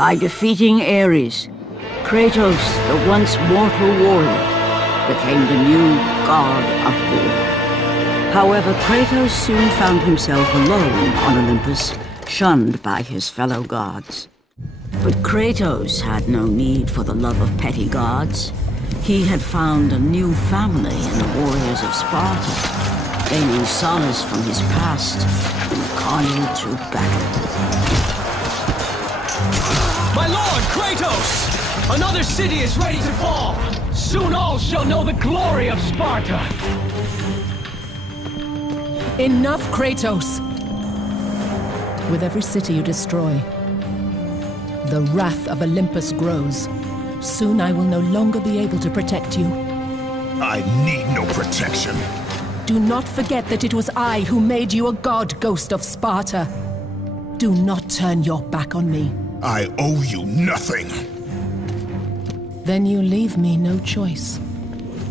By defeating Ares, Kratos, the once mortal warrior, became the new god of war. However, Kratos soon found himself alone on Olympus, shunned by his fellow gods. But Kratos had no need for the love of petty gods. He had found a new family in the warriors of Sparta, gaining solace from his past and carnage through battle. My lord, Kratos! Another city is ready to fall! Soon all shall know the glory of Sparta! Enough, Kratos! With every city you destroy, the wrath of Olympus grows. Soon I will no longer be able to protect you. I need no protection. Do not forget that it was I who made you a god, Ghost of Sparta. Do not turn your back on me. I owe you nothing. Then you leave me no choice.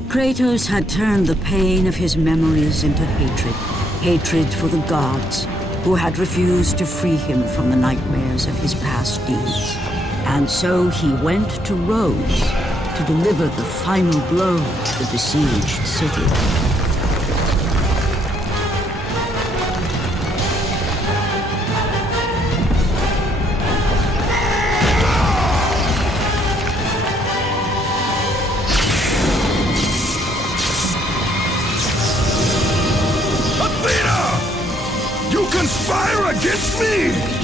Kratos had turned the pain of his memories into hatred. Hatred for the gods, who had refused to free him from the nightmares of his past deeds. And so he went to Rhodes to deliver the final blow to the besieged city. Conspire against me!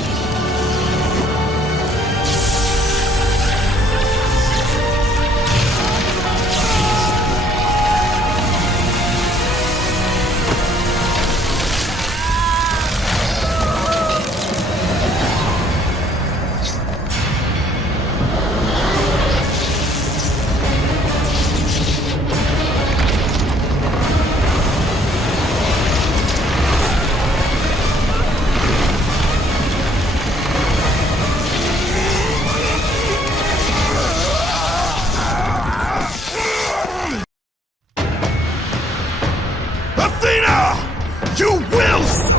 You will!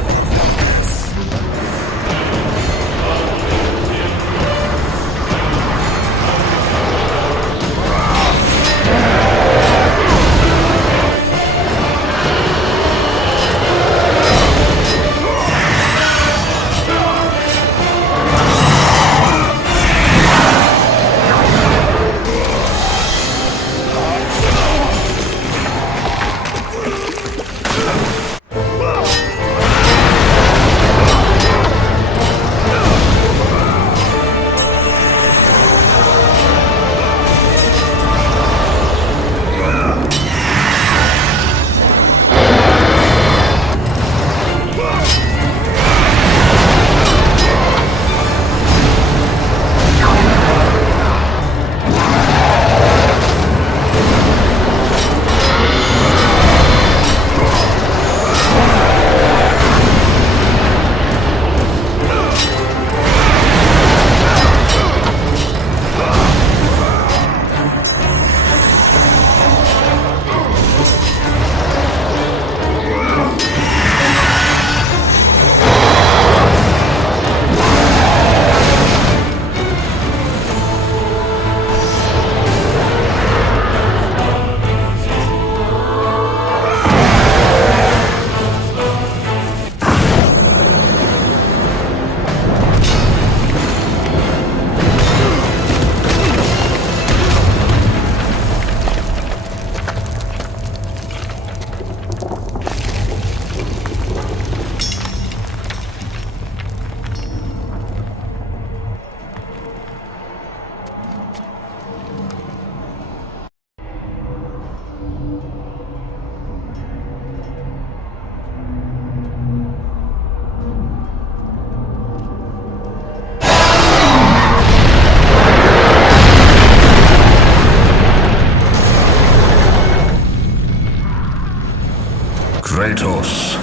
Kratos.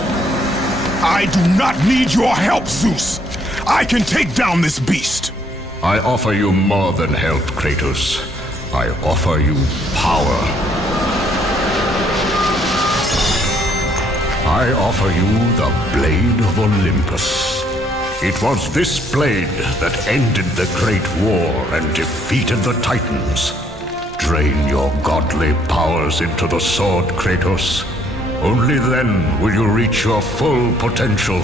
I do not need your help, Zeus. I can take down this beast. I offer you more than help, Kratos. I offer you power. I offer you the Blade of Olympus. It was this blade that ended the Great War and defeated the Titans. Drain your godly powers into the sword, Kratos. Only then will you reach your full potential.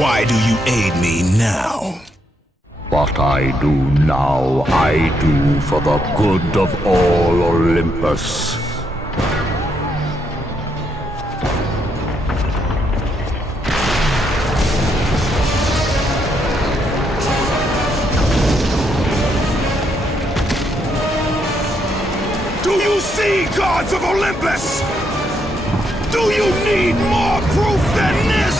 Why do you aid me now? What I do now, I do for the good of all Olympus. Do you see, gods of Olympus? Do you need more proof than this?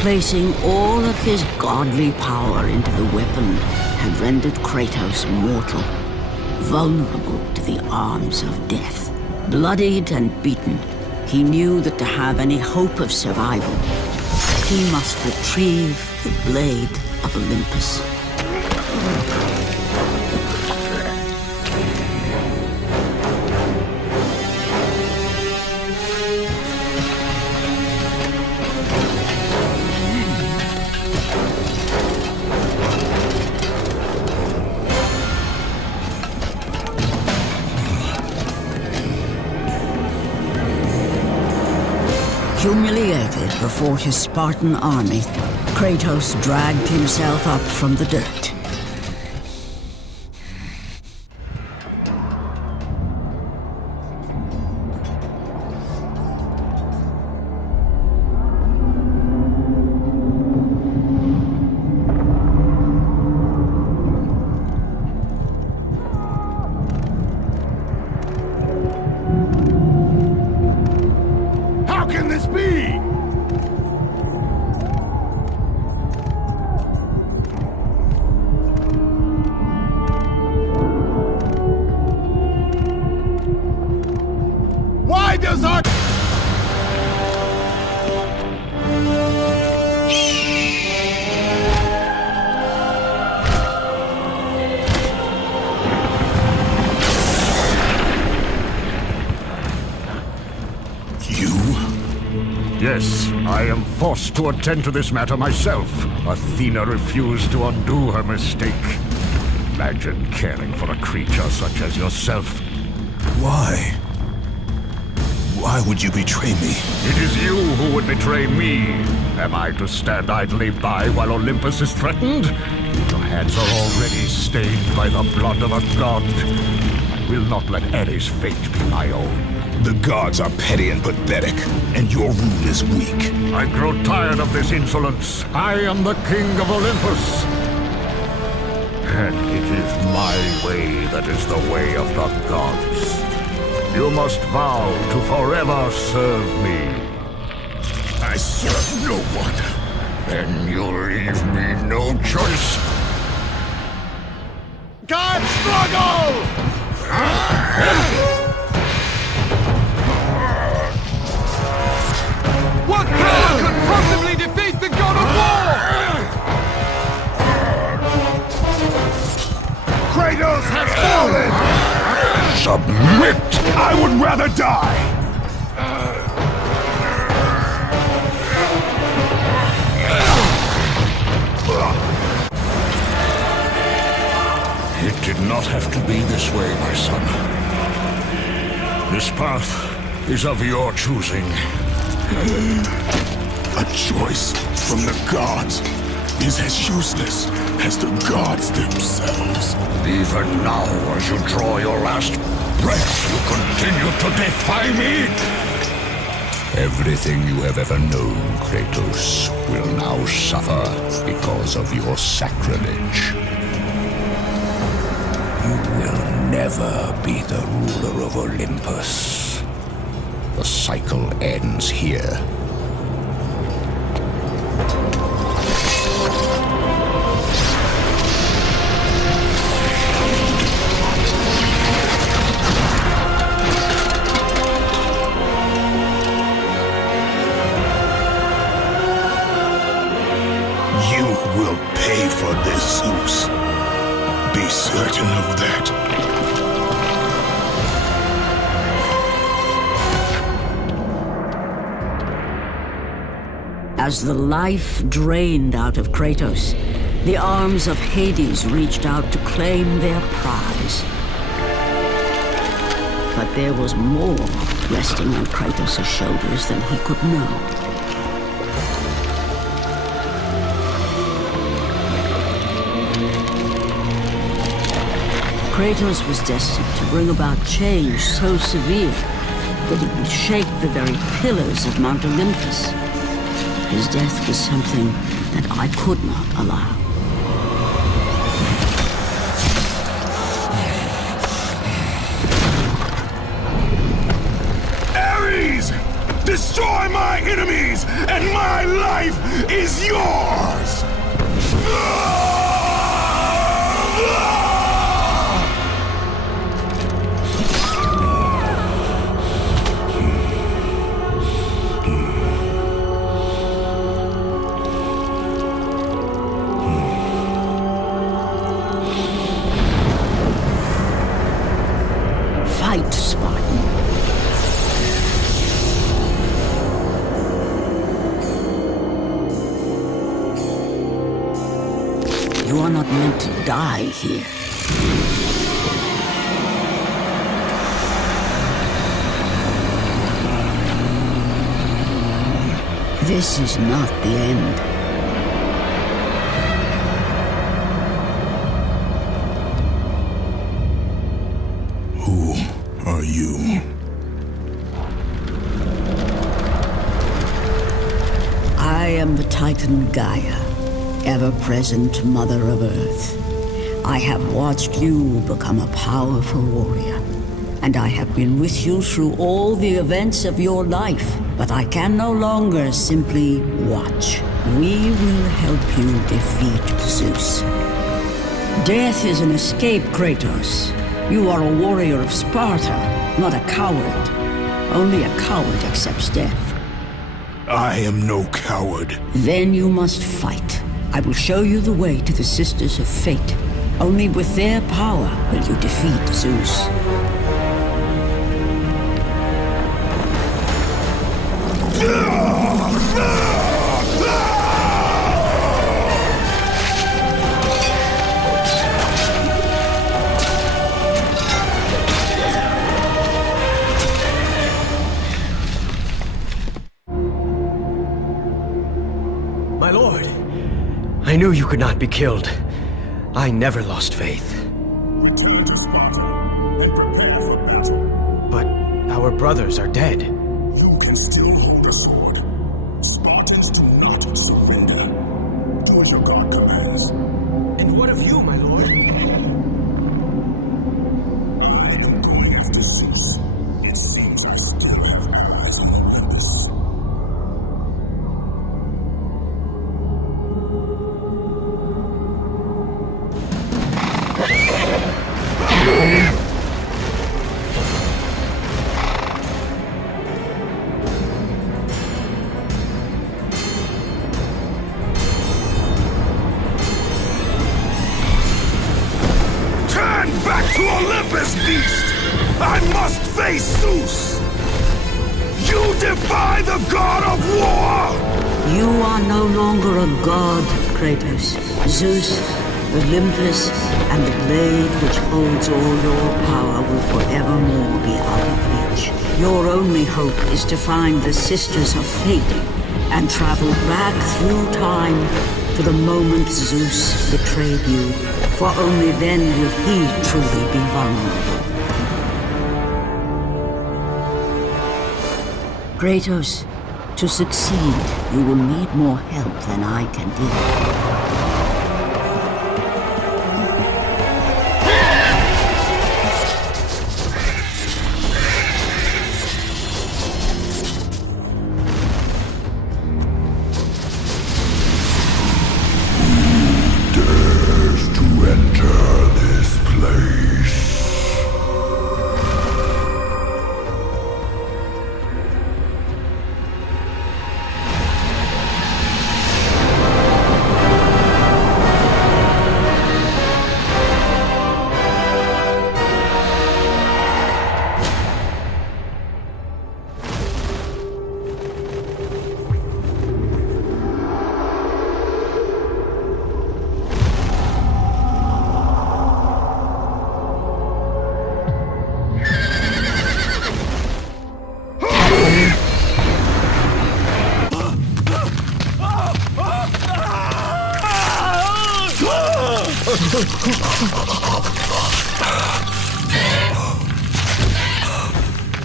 Placing all of his godly power into the weapon had rendered Kratos mortal, vulnerable to the arms of death. Bloodied and beaten, he knew that to have any hope of survival, he must retrieve the blade of Olympus. Humiliated before his Spartan army, Kratos dragged himself up from the dirt. How can this be? Why does our... Yes, I am forced to attend to this matter myself. Athena refused to undo her mistake. Imagine caring for a creature such as yourself. Why? Why would you betray me? It is you who would betray me. Am I to stand idly by while Olympus is threatened? Your hands are already stained by the blood of a god. I will not let Ares' fate be my own. The gods are petty and pathetic, and your rule is weak. I grow tired of this insolence. I am the king of Olympus. And it is my way that is the way of the gods. You must vow to forever serve me. I serve no one. Then you leave me no choice. God struggle! What power could possibly defeat the god of war? Kratos has fallen! Submit! I would rather die! It did not have to be this way, my son. This path is of your choosing. A choice from the gods is as useless as the gods themselves. Even now, as you draw your last breath, you continue to defy me? Everything you have ever known, Kratos, will now suffer because of your sacrilege. You will never be the ruler of Olympus. The cycle ends here. You will pay for this, Zeus. Be certain of that. As the life drained out of Kratos, the arms of Hades reached out to claim their prize. But there was more resting on Kratos' shoulders than he could know. Kratos was destined to bring about change so severe that it would shake the very pillars of Mount Olympus. His death was something that I could not allow. Ares! Destroy my enemies, and my life is yours! Fight, Spartan. You are not meant to die here. This is not the end. Who are you? I am the Titan Gaia, ever-present Mother of Earth. I have watched you become a powerful warrior, and I have been with you through all the events of your life, but I can no longer simply watch. We will help you defeat Zeus. Death is an escape, Kratos. You are a warrior of Sparta, not a coward. Only a coward accepts death. I am no coward. Then you must fight. I will show you the way to the Sisters of Fate. Only with their power will you defeat Zeus. My lord, I knew you could not be killed. I never lost faith. Return to Sparta and prepare for battle. But our brothers are dead. You can still hold the sword. Spartans do not surrender. Do as your god commands. And what of you, my lord? I am going after Zeus. It seems I still have eyes on Olympus. Turn back to Olympus, beast! I must face Zeus! You defy the god of war! You are no longer a god, Kratos. Zeus, Olympus, and the blade which holds all your power will forevermore be out of reach. Your only hope is to find the Sisters of Fate and travel back through time to the moment Zeus betrayed you, for only then will he truly be vulnerable. Kratos, to succeed, you will need more help than I can give.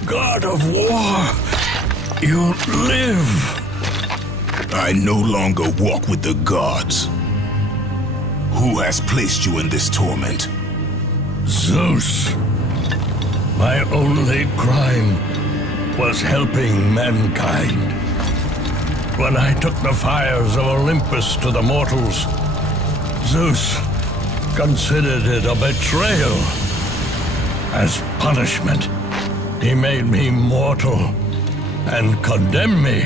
God of War, you live. I no longer walk with the gods. Who has placed you in this torment? Zeus. My only crime was helping mankind. When I took the fires of Olympus to the mortals, Zeus considered it a betrayal. As punishment, he made me mortal and condemned me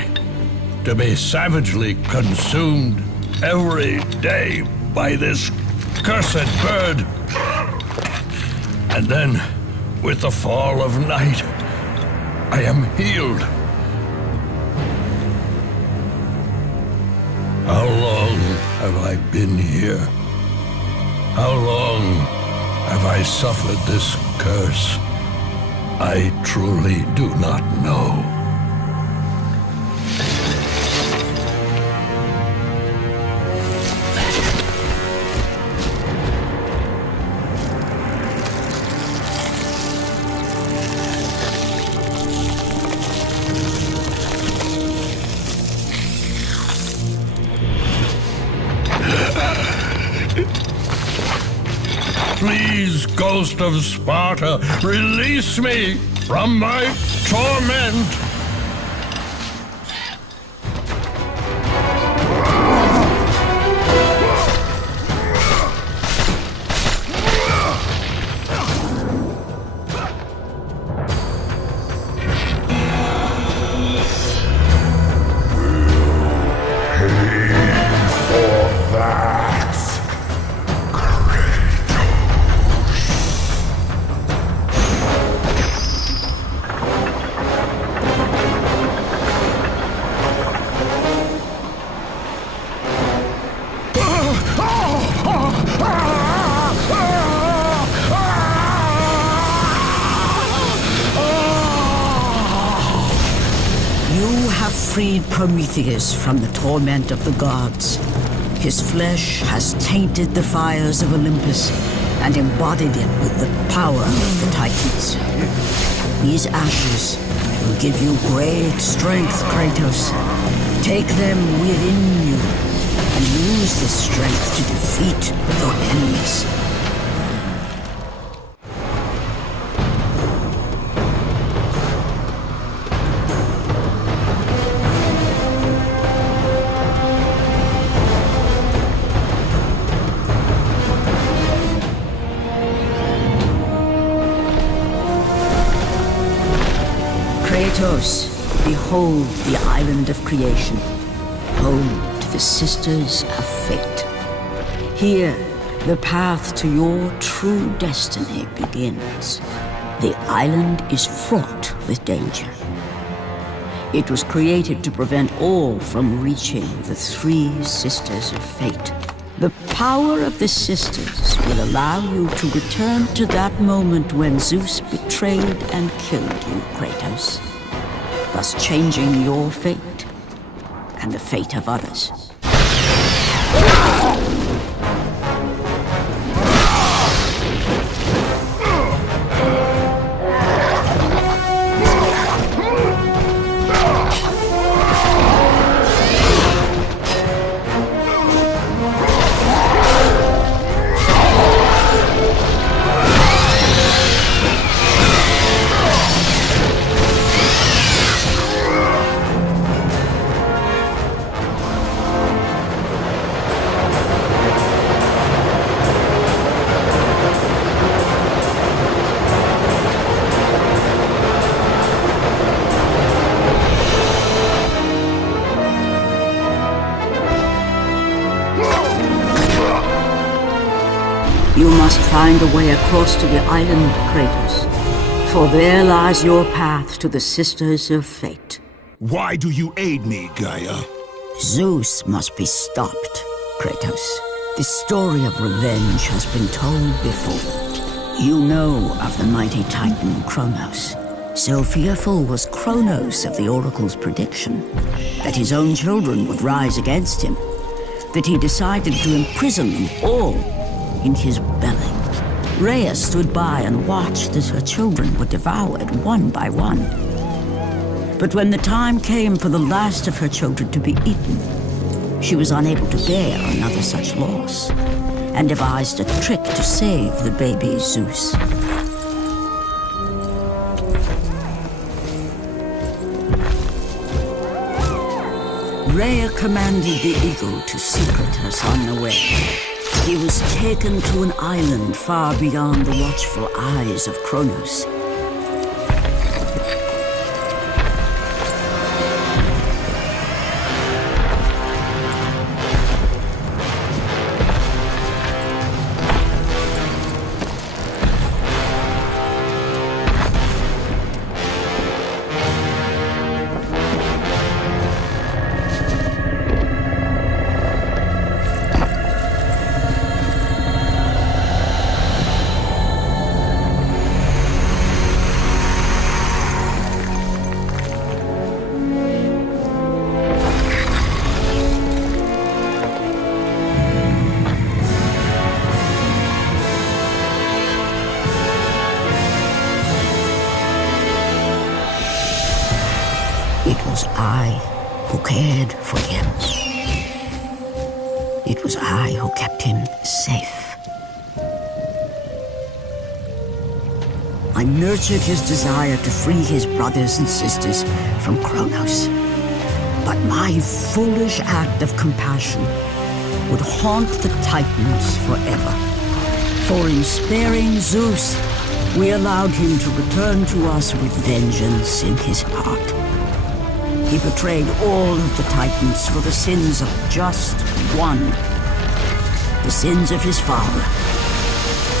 to be savagely consumed every day by this cursed bird. And then, with the fall of night, I am healed. How long have I been here? How long have I suffered this curse? I truly do not know. Please, Ghost of Sparta, release me from my torment! Freed Prometheus from the torment of the gods. His flesh has tainted the fires of Olympus and embodied it with the power of the Titans. These ashes will give you great strength, Kratos. Take them within you and use this strength to defeat your enemies. Kratos, behold the island of creation, home to the Sisters of Fate. Here, the path to your true destiny begins. The island is fraught with danger. It was created to prevent all from reaching the three Sisters of Fate. The power of the Sisters will allow you to return to that moment when Zeus betrayed and killed you, Kratos, thus changing your fate and the fate of others. You must find a way across to the island, Kratos, for there lies your path to the Sisters of Fate. Why do you aid me, Gaia? Zeus must be stopped, Kratos. The story of revenge has been told before. You know of the mighty Titan Kronos. So fearful was Kronos of the Oracle's prediction that his own children would rise against him, that he decided to imprison them all in his belly. Rhea stood by and watched as her children were devoured one by one. But when the time came for the last of her children to be eaten, she was unable to bear another such loss, and devised a trick to save the baby Zeus. Rhea commanded the eagle to secret her son away. He was taken to an island far beyond the watchful eyes of Kronos. It was I who cared for him. It was I who kept him safe. I nurtured his desire to free his brothers and sisters from Kronos. But my foolish act of compassion would haunt the Titans forever. For in sparing Zeus, we allowed him to return to us with vengeance in his heart. He betrayed all of the Titans for the sins of just one. The sins of his father,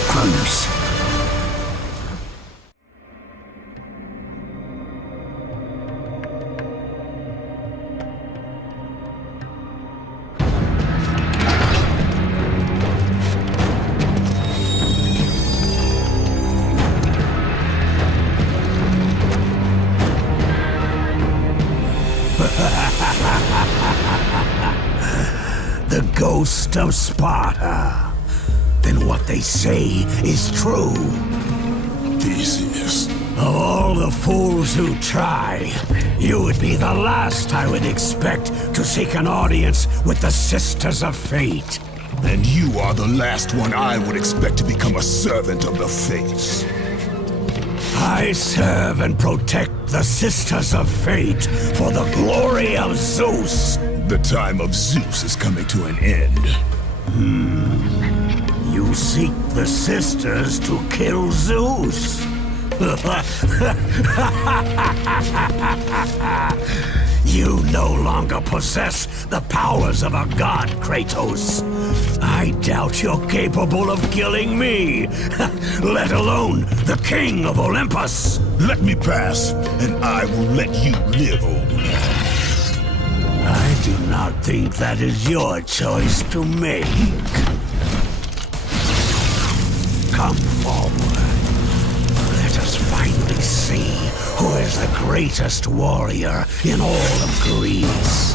Kronos. The ghost of Sparta. Then what they say is true. Theseus. Of all the fools who try, you would be the last I would expect to seek an audience with the Sisters of Fate. And you are the last one I would expect to become a servant of the Fates. I serve and protect the Sisters of Fate for the glory of Zeus. The time of Zeus is coming to an end. You seek the Sisters to kill Zeus. You no longer possess the powers of a god, Kratos. I doubt you're capable of killing me, let alone the king of Olympus. Let me pass, and I will let you live, old man. I do not think that is your choice to make. Come forward. Let us finally see who is the greatest warrior in all of Greece.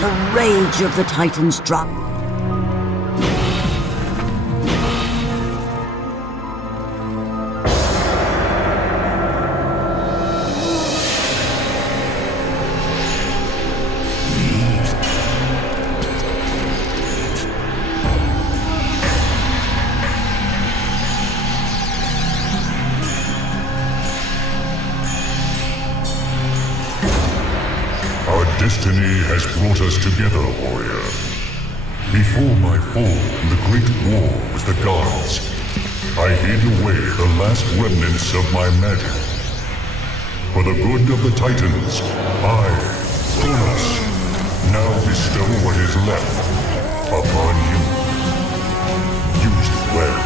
The rage of the Titans drop. Destiny has brought us together, warrior. Before my fall in the great war with the gods, I hid away the last remnants of my magic. For the good of the Titans, I, Kronos, now bestow what is left upon you. Use it well.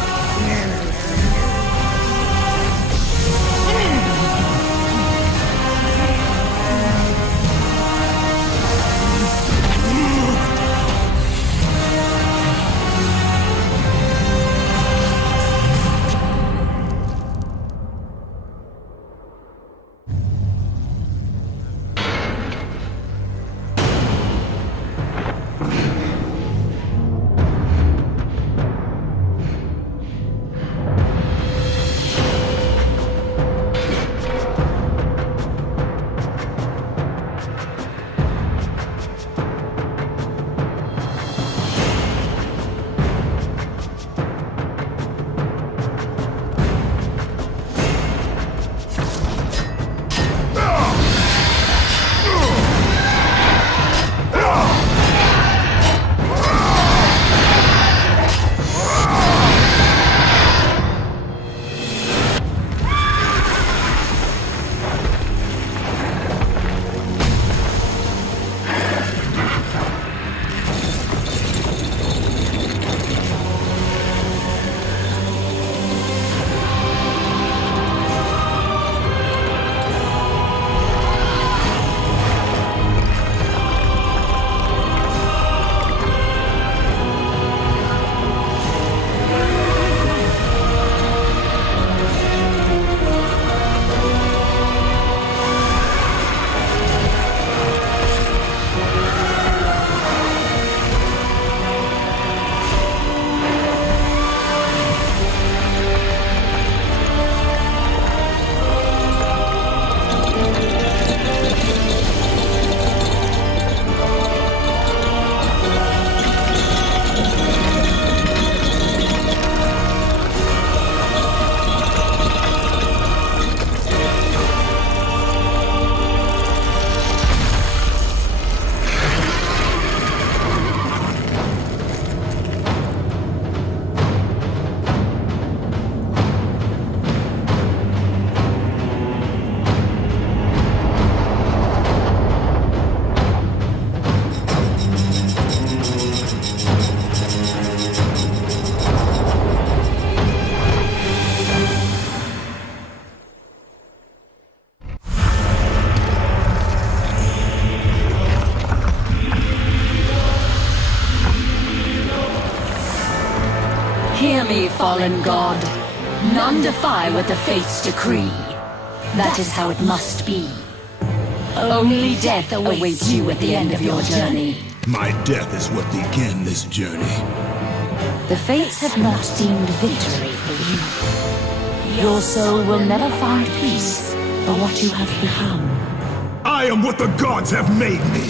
fallen god. None defy what the fates decree. That is how it must be. Only death awaits you at the end of your journey. My death is what began this journey. The fates have not deemed victory for you. Your soul will never find peace for what you have become. I am what the gods have made me!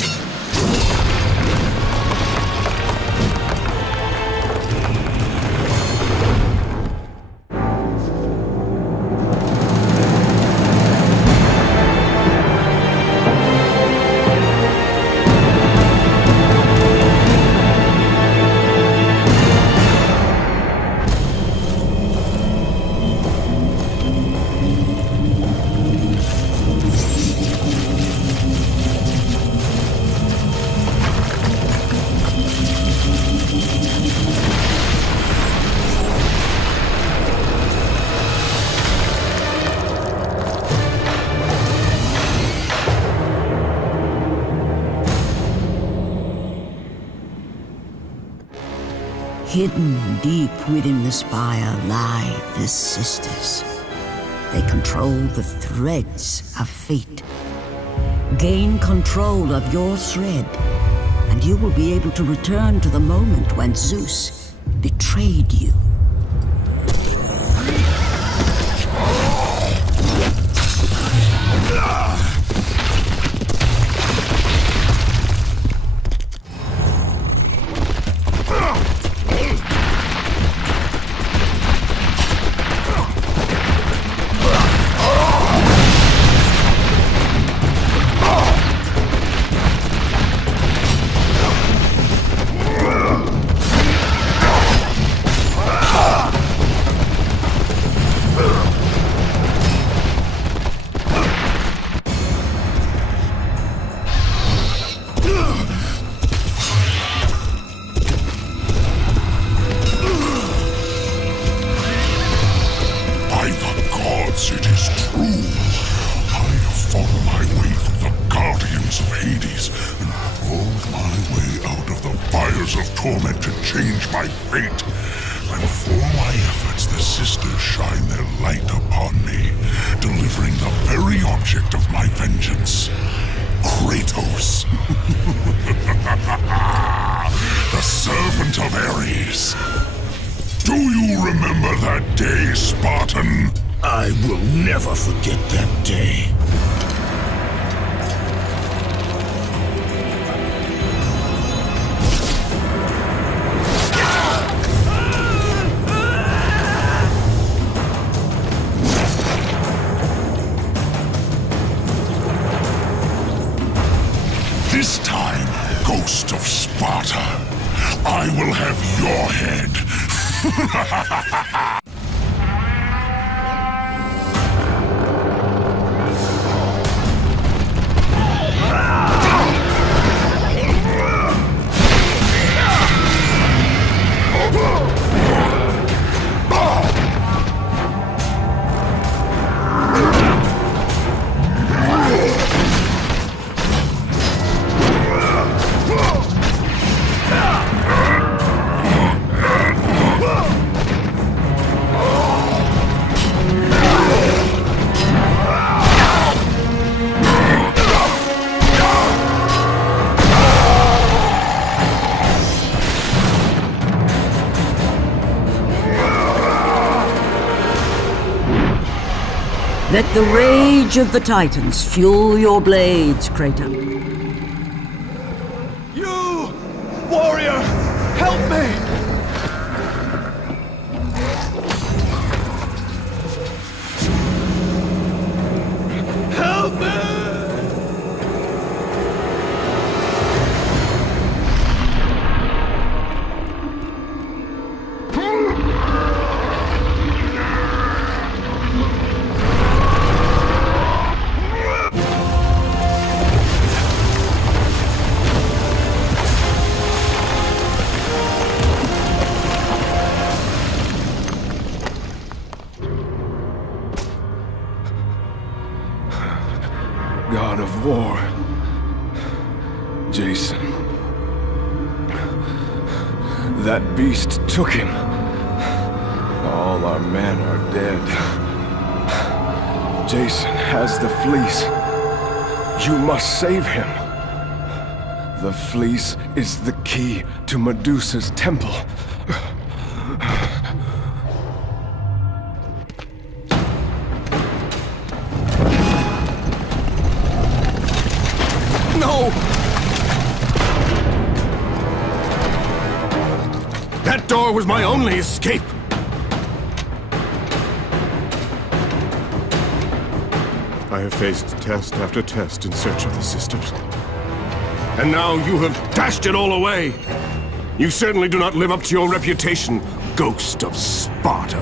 Hidden deep within the spire lie the sisters. They control the threads of fate. Gain control of your thread, and you will be able to return to the moment when Zeus betrayed you. torment to change my fate. And for my efforts, the sisters shine their light upon me, delivering the very object of my vengeance, Kratos. The servant of Ares. Do you remember that day, Spartan? I will never forget that day. This time, Ghost of Sparta, I will have your head. Let the rage of the Titans fuel your blades, Kratos. You! Warrior! Help me! Help me! God of War, Jason. That beast took him. All our men are dead. Jason has the fleece. You must save him. The fleece is the key to Medusa's temple. No! That door was my only escape. I have faced test after test in search of the sisters. And now you have dashed it all away. You certainly do not live up to your reputation, ghost of Sparta.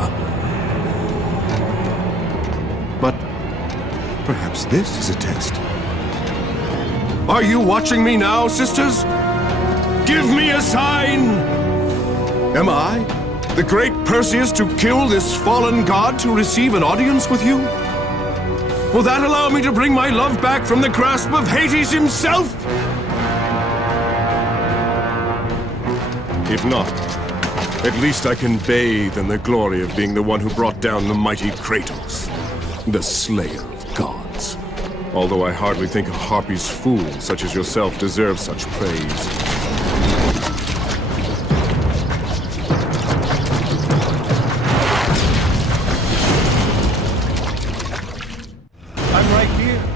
But perhaps this is a test. Are you watching me now, sisters? Give me a sign! Am I, the great Perseus, to kill this fallen god to receive an audience with you? Will that allow me to bring my love back from the grasp of Hades himself? If not, at least I can bathe in the glory of being the one who brought down the mighty Kratos, the slayer of gods. Although I hardly think a Harpy's fool such as yourself deserves such praise. I'm right here.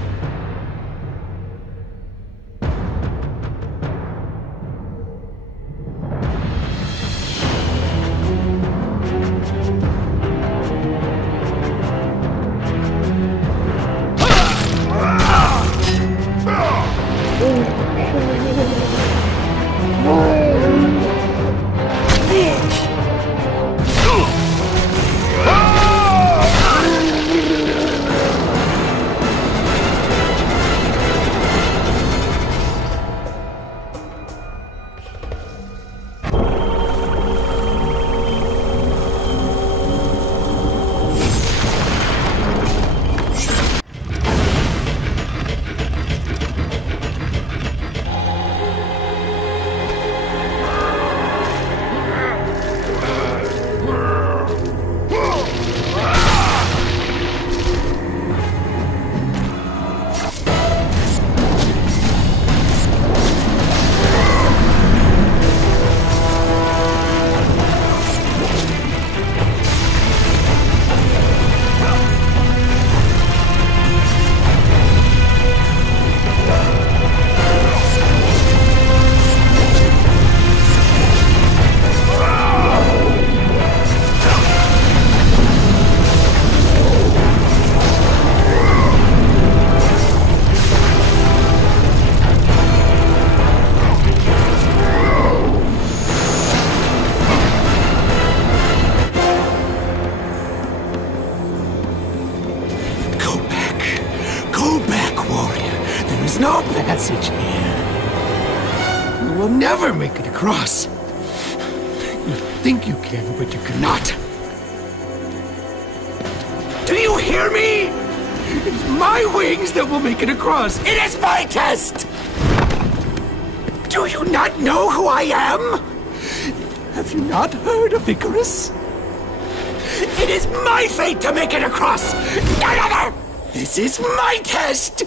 no passage here. You will never make it across. You think you can, but you cannot. Do you hear me? It is my wings that will make it across. It is my test! Do you not know who I am? Have you not heard of Icarus? It is my fate to make it across! None other! This is my test!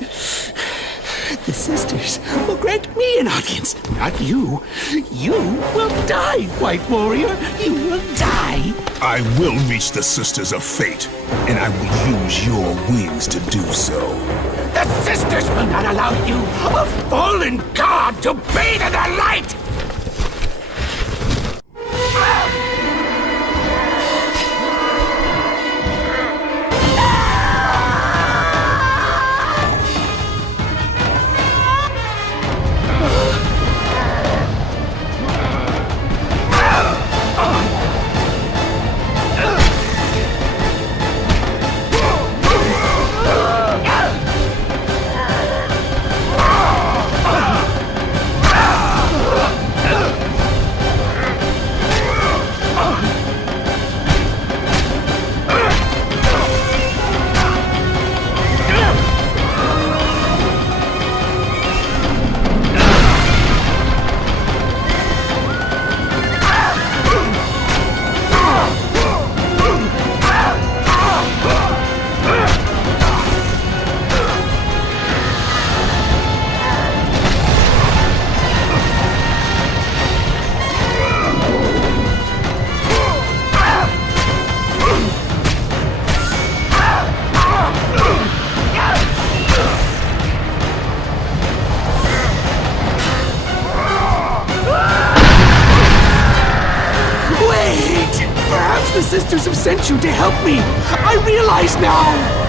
The sisters will grant me an audience, not you. You will die, White Warrior. You will die. I will reach the Sisters of Fate, and I will use your wings to do so. The sisters will not allow you, a fallen god, to bathe in their light! sent you to help me! I realize now!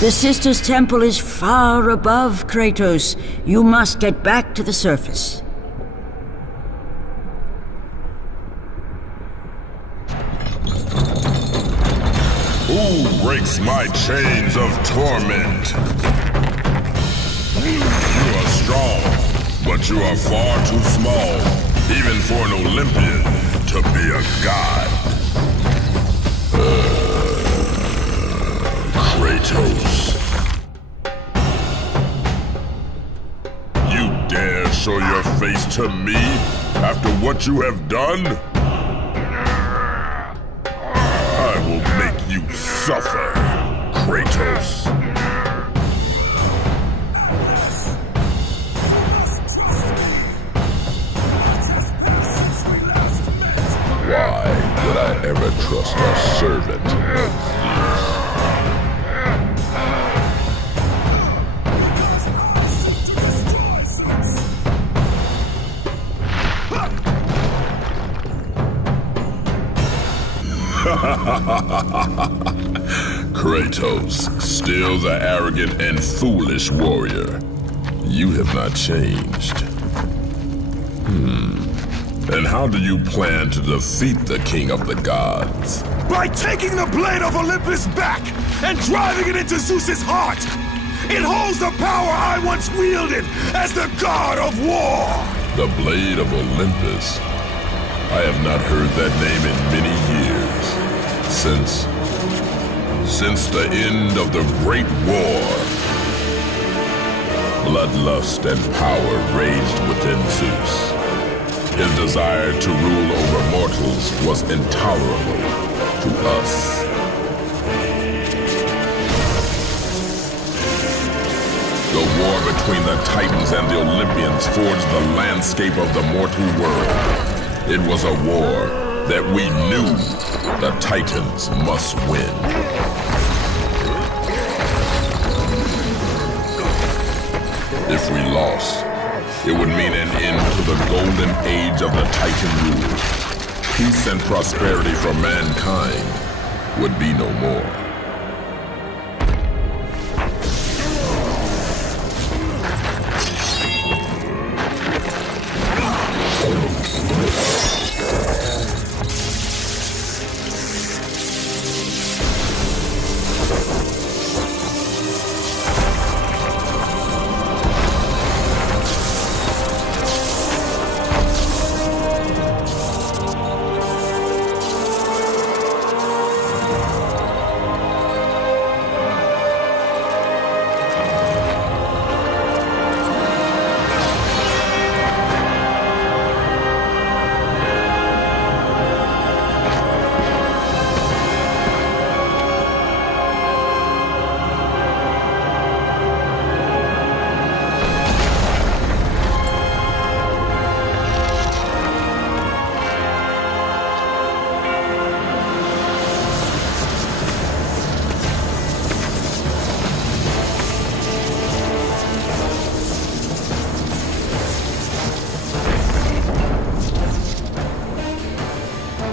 The Sisters' Temple is far above, Kratos. You must get back to the surface. Who breaks my chains of torment? You are strong, but you are far too small, even for an Olympian to be a god. Kratos. You dare show your face to me after what you have done? I will make you suffer, Kratos. Why would I ever trust a servant of Zeus? Kratos, still the arrogant and foolish warrior. You have not changed. And how do you plan to defeat the King of the Gods? By taking the blade of Olympus back and driving it into Zeus's heart! It holds the power I once wielded as the god of war! The blade of Olympus? I have not heard that name in many years. Since the end of the Great War. Bloodlust and power raged within Zeus. His desire to rule over mortals was intolerable to us. The war between the Titans and the Olympians forged the landscape of the mortal world. It was a war that we knew the Titans must win. If we lost, it would mean an end to the golden age of the Titan rule. Peace and prosperity for mankind would be no more.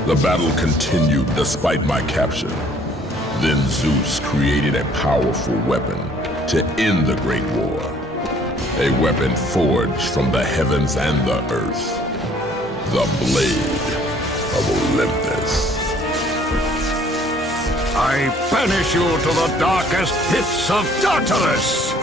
The battle continued despite my capture. Then Zeus created a powerful weapon to end the Great War. A weapon forged from the heavens and the earth. The Blade of Olympus. I banish you to the darkest pits of Tartarus!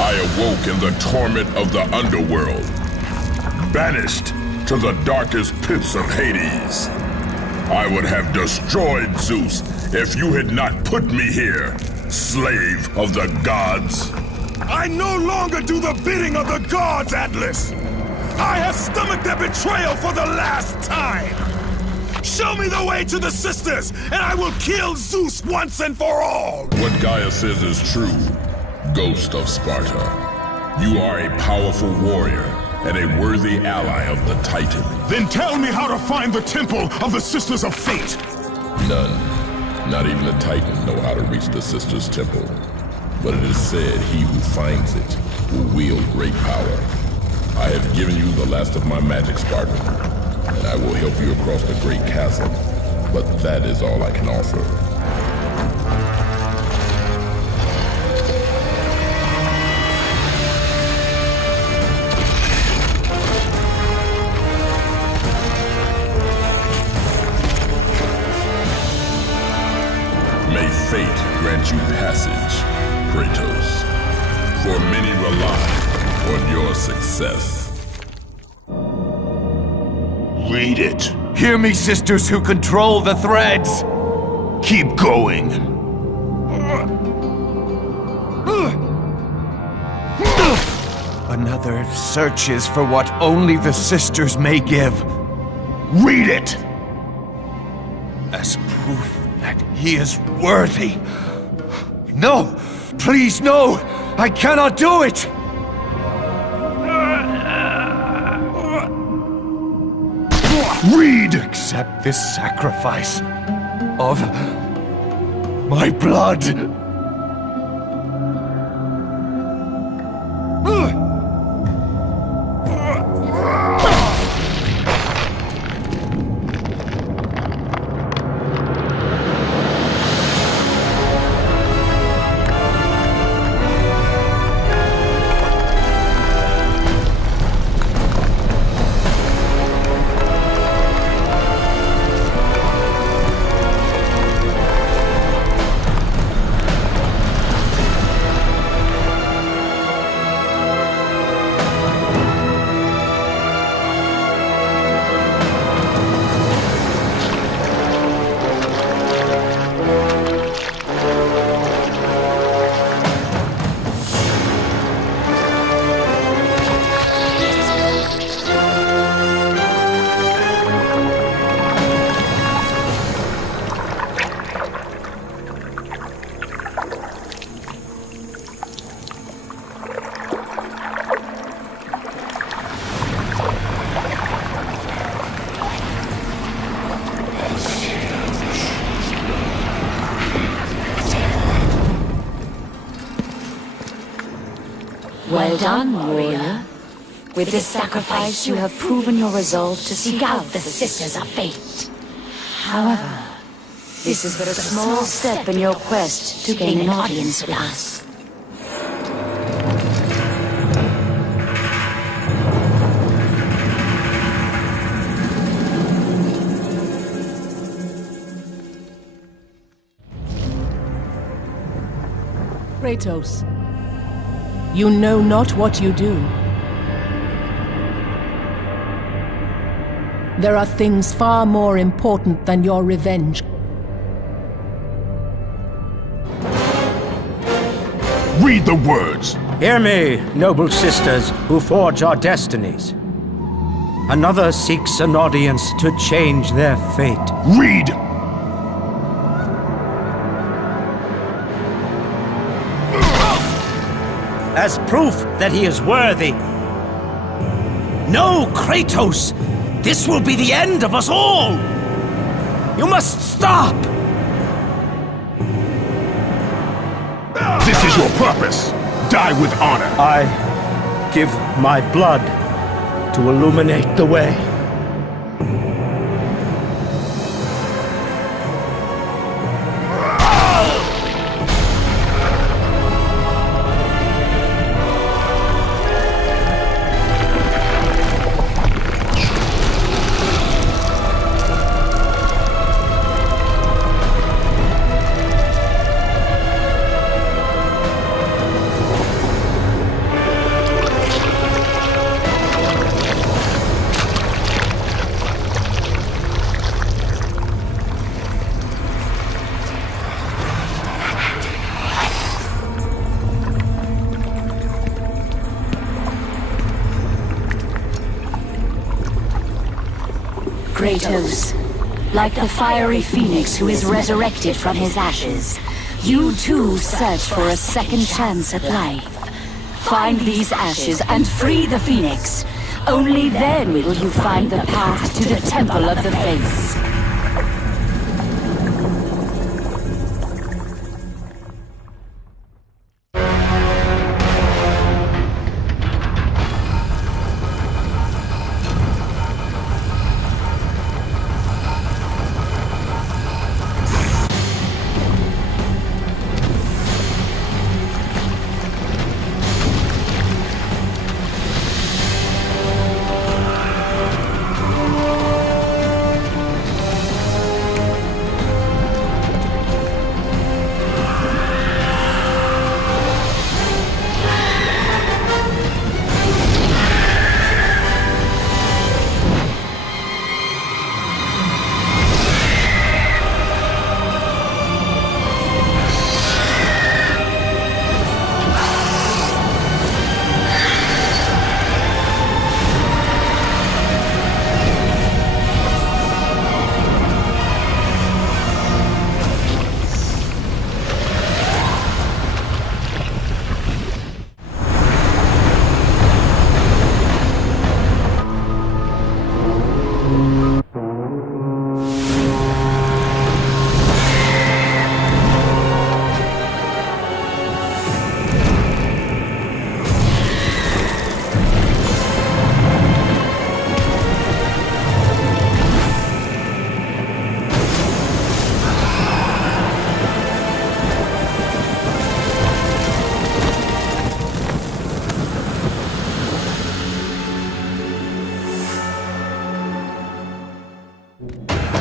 I awoke in the torment of the underworld, banished to the darkest pits of Hades. I would have destroyed Zeus if you had not put me here, slave of the gods. I no longer do the bidding of the gods, Atlas! I have stomached their betrayal for the last time! Show me the way to the sisters, and I will kill Zeus once and for all! What Gaia says is true, Ghost of Sparta. You are a powerful warrior and a worthy ally of the Titan. Then tell me how to find the Temple of the Sisters of Fate! None, not even a Titan, know how to reach the Sisters' Temple. But it is said he who finds it will wield great power. I have given you the last of my magic, Spartan, and I will help you across the great chasm. But that is all I can offer. May fate grant you passage, Kratos, for many rely on your success. Read it. Hear me, sisters who control the threads. Keep going. Another searches for what only the sisters may give. Read it! As proof that he is worthy. No! Please, no! I cannot do it! Read! Accept this sacrifice of my blood. Well done, warrior. With this sacrifice, you have proven your resolve to seek out the Sisters of Fate. However, this is but a small step in your quest to gain an audience with us. Kratos, you know not what you do. There are things far more important than your revenge. Read the words! Hear me, noble sisters who forge our destinies. Another seeks an audience to change their fate. Read! As proof that he is worthy, No, Kratos! This will be the end of us all! You must stop! This is your purpose! Die with honor! I give my blood to illuminate the way. Kratos, like the fiery phoenix who is resurrected from his ashes, you too search for a second chance at life. Find these ashes and free the phoenix. Only then will you find the path to the Temple of the Face.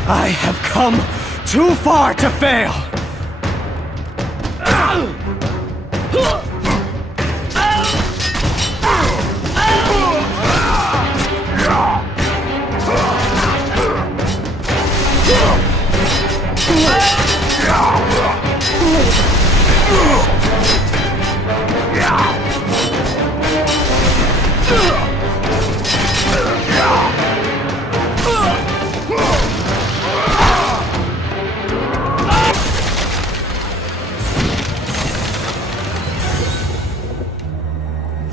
I have come too far to fail!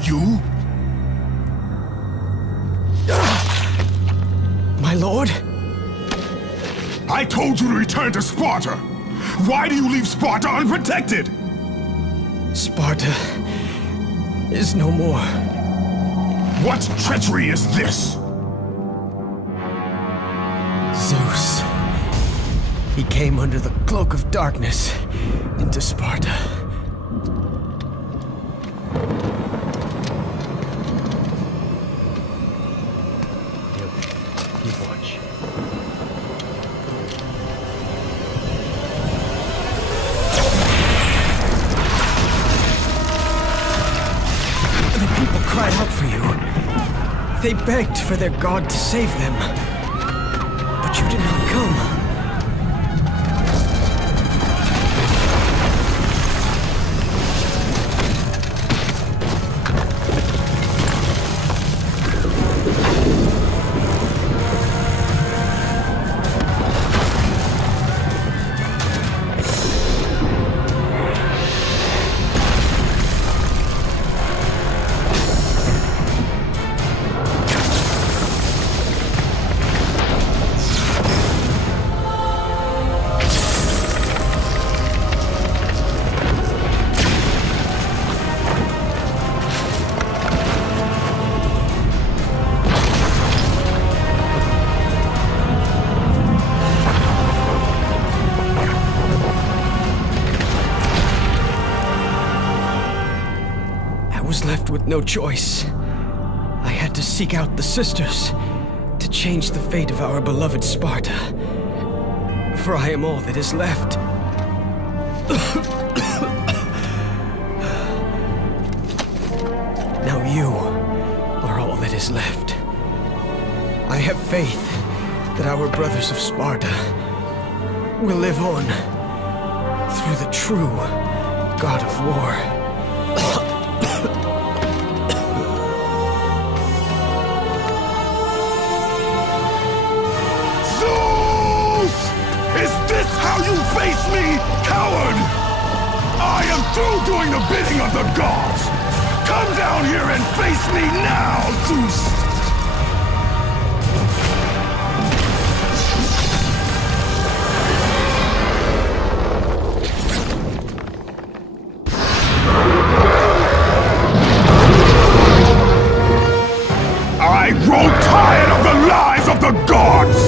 You? My lord? I told you to return to Sparta! Why do you leave Sparta unprotected? Sparta is no more. What treachery is this? Zeus. He came under the cloak of darkness into Sparta. Keep watch. The people cried out for you. They begged for their god to save them. But you did not come. was left with no choice. I had to seek out the sisters to change the fate of our beloved Sparta. For I am all that is left. Now you are all that is left. I have faith that our brothers of Sparta will live on through the true God of War. Zeus! Is this how you face me, coward? I am through doing the bidding of the gods! Come down here and face me now, Zeus! I grow tired of the lies of the gods!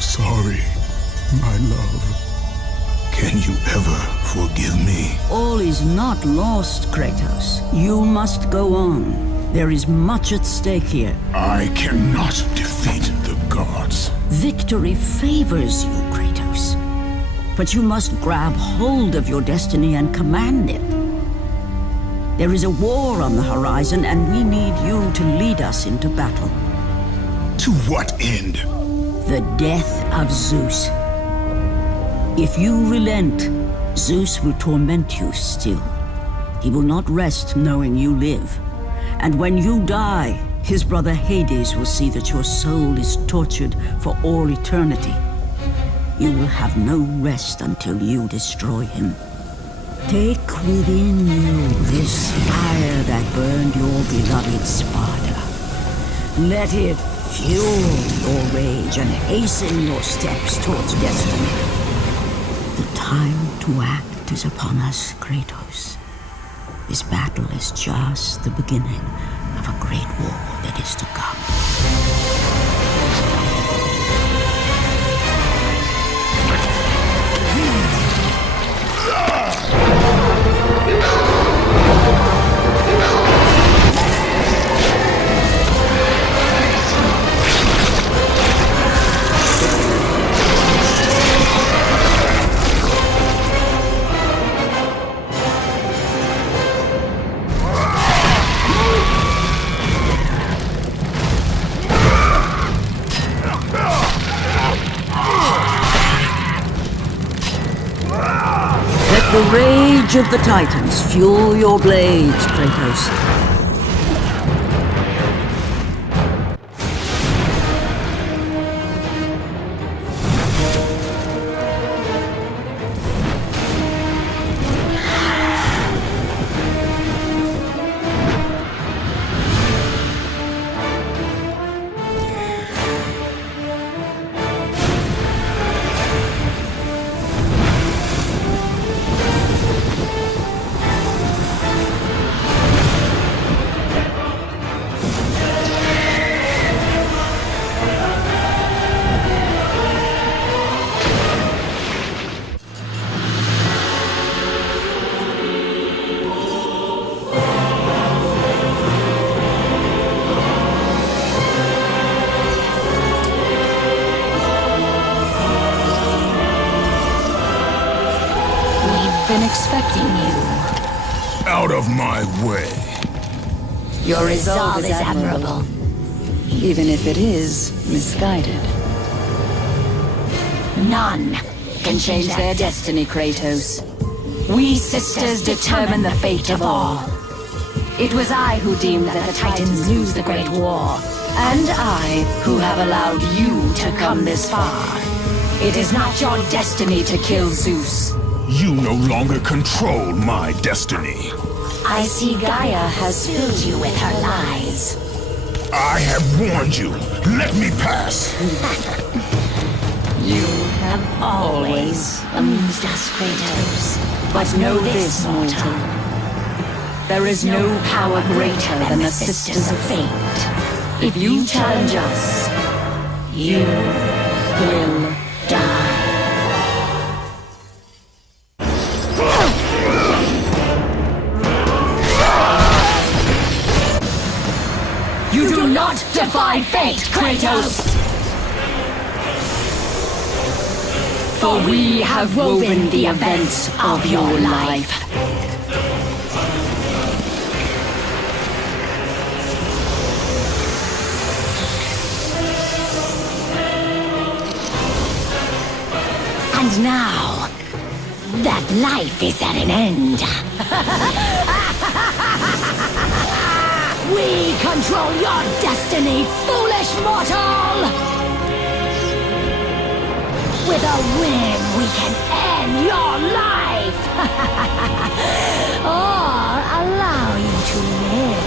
Sorry, my love. Can you ever forgive me? All is not lost, Kratos. You must go on. There is much at stake here. I cannot defeat the gods. Victory favors you, Kratos. But you must grab hold of your destiny and command it. There is a war on the horizon, and we need you to lead us into battle. To what end? The death of Zeus. If you relent, Zeus will torment you still. He will not rest knowing you live. And when you die, his brother Hades will see that your soul is tortured for all eternity. You will have no rest until you destroy him. Take within you this fire that burned your beloved Sparta. Let it fuel your rage and hasten your steps towards destiny. The time to act is upon us, Kratos. This battle is just the beginning of a great war that is to come. The rage of the Titans fuel your blades, Kratos. Been expecting you. Out of my way. Your resolve is admirable, even if it is misguided. None can change their destiny, Kratos. We sisters determine the fate of all. It was I who deemed that the Titans lose the Great War, and I who have allowed you to come this far. It is not your destiny to kill Zeus. You no longer control my destiny. I see Gaia has filled you with her lies. I have warned you. Let me pass. You have always amused us, Kratos. But know this, mortal. There is no power greater than the Sisters of Fate. If you challenge us, you will die. You do not defy fate, Kratos! For we have woven the events of your life. And now, that life is at an end. We control your destiny, foolish mortal! With a whim, we can end your life! Or allow you to live.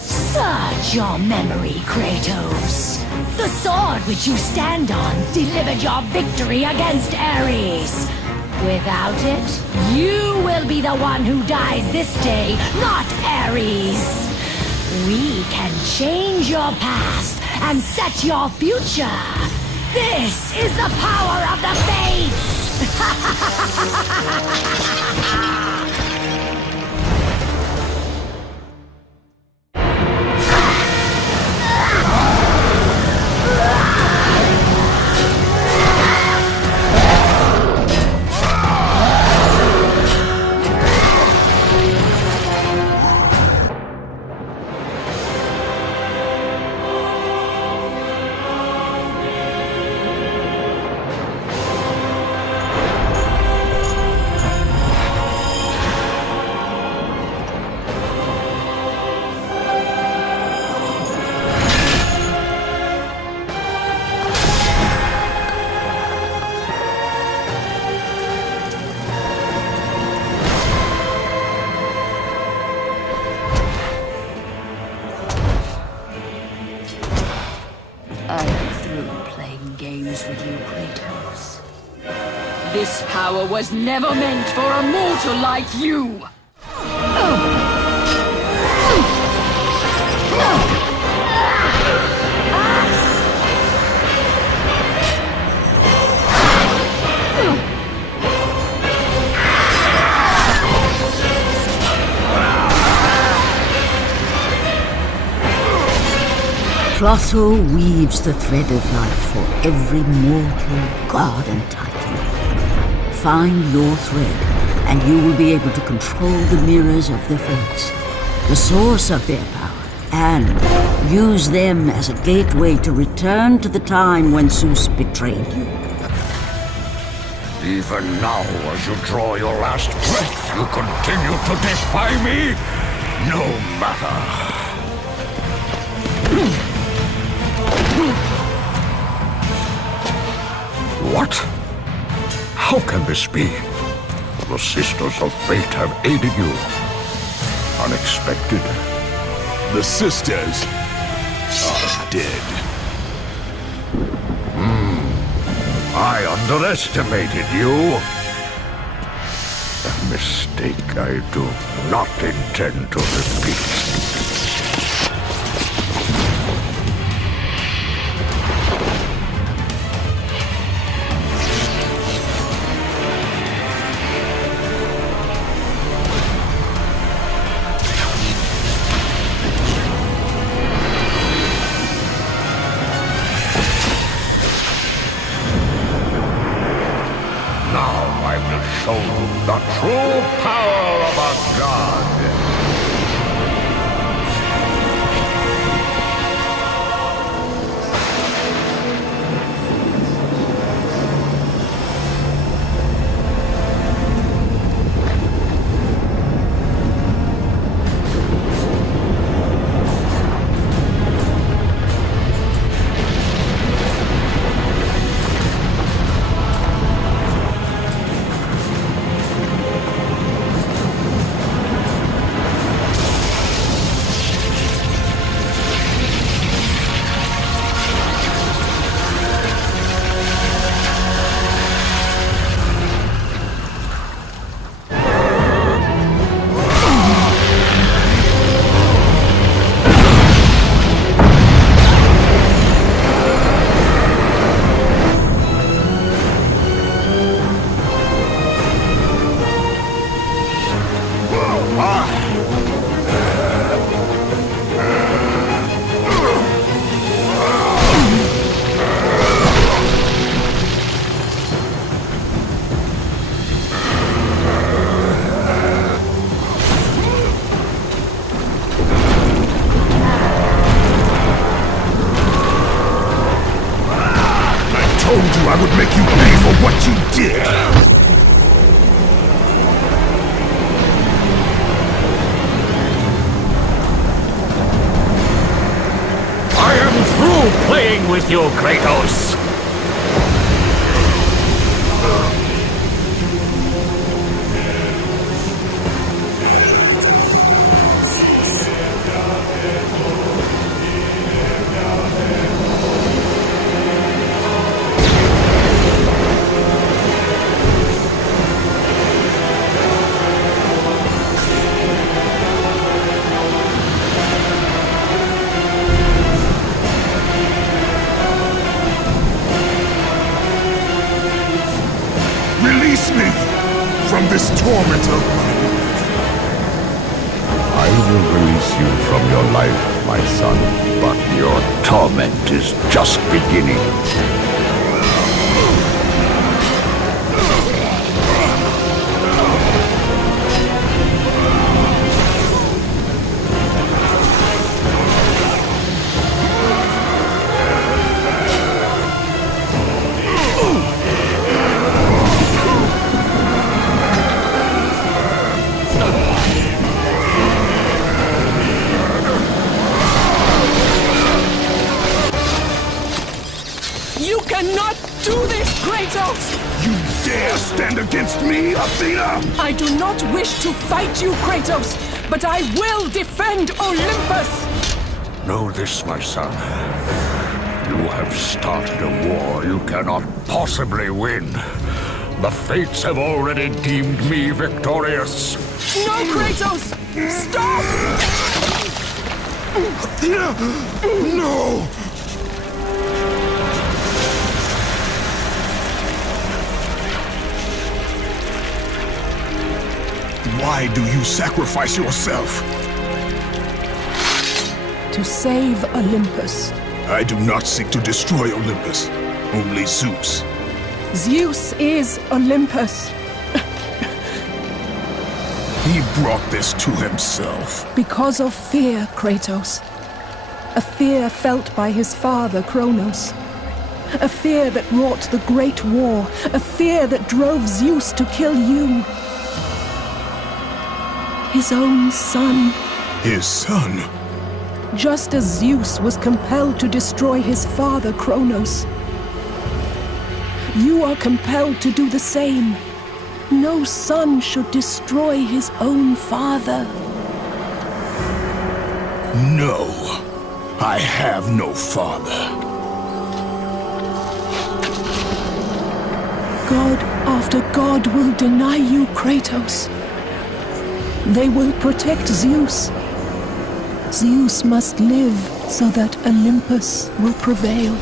Search your memory, Kratos. The sword which you stand on delivered your victory against Ares. Without it, you will be the one who dies this day, not Ares. We can change your past and set your future. This is the power of the Fates! This power was never meant for a mortal like you! Clotho weaves the thread of life for every mortal, god and titan. Find your thread, and you will be able to control the mirrors of the Fates, the source of their power, and use them as a gateway to return to the time when Zeus betrayed you. Even now, as you draw your last breath, you continue to defy me? No matter. What? How can this be? The Sisters of Fate have aided you. Unexpected. The Sisters are dead. I underestimated you. A mistake I do not intend to repeat. Show the true power of a god. with you, Kratos! Release me from this torment of mine. I will release you from your life, my son, but your torment is just beginning. You cannot do this, Kratos! You dare stand against me, Athena? I do not wish to fight you, Kratos, but I will defend Olympus! Know this, my son. You have started a war you cannot possibly win. The fates have already deemed me victorious. No, Kratos! Stop! Athena! No! Why do you sacrifice yourself? To save Olympus. I do not seek to destroy Olympus, only Zeus. Zeus is Olympus. He brought this to himself. Because of fear, Kratos. A fear felt by his father, Kronos. A fear that wrought the Great War. A fear that drove Zeus to kill you. His own son. His son? Just as Zeus was compelled to destroy his father, Kronos. You are compelled to do the same. No son should destroy his own father. No, I have no father. God after God will deny you, Kratos. They will protect Zeus. Zeus must live so that Olympus will prevail.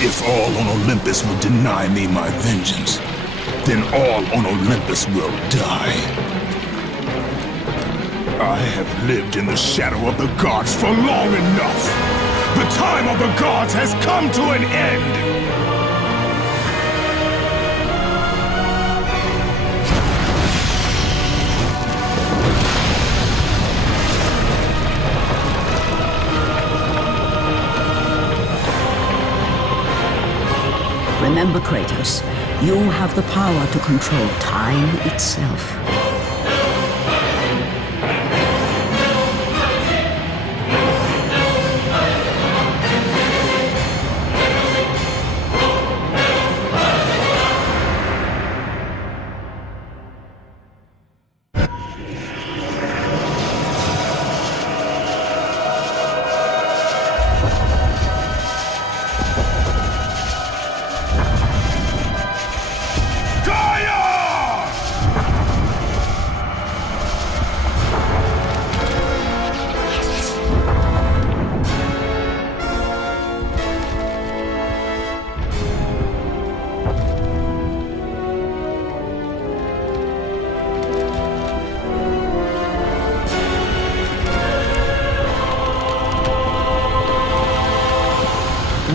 If all on Olympus will deny me my vengeance, then all on Olympus will die. I have lived in the shadow of the gods for long enough. The time of the gods has come to an end. Remember, Kratos, you have the power to control time itself.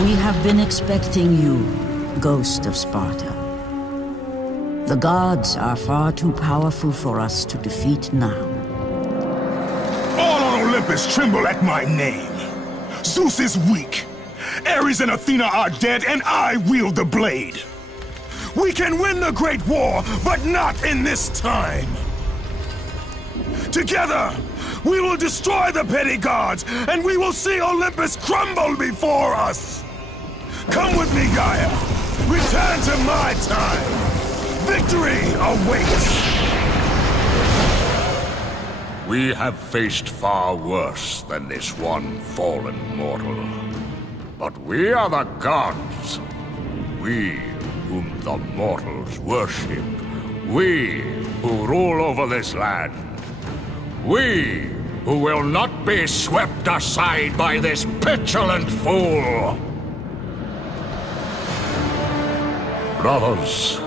We have been expecting you, Ghost of Sparta. The gods are far too powerful for us to defeat now. All on Olympus tremble at my name. Zeus is weak. Ares and Athena are dead, and I wield the blade. We can win the Great War, but not in this time. Together, We will destroy the petty gods, and we will see Olympus crumble before us! Come with me, Gaia! Return to my time! Victory awaits! We have faced far worse than this one fallen mortal. But we are the gods. We whom the mortals worship. We who rule over this land. We who will not be swept aside by this petulant fool. Brothers,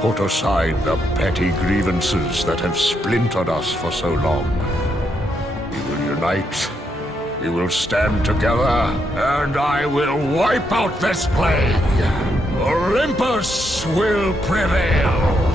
put aside the petty grievances that have splintered us for so long. We will unite, we will stand together, and I will wipe out this plague. Olympus will prevail.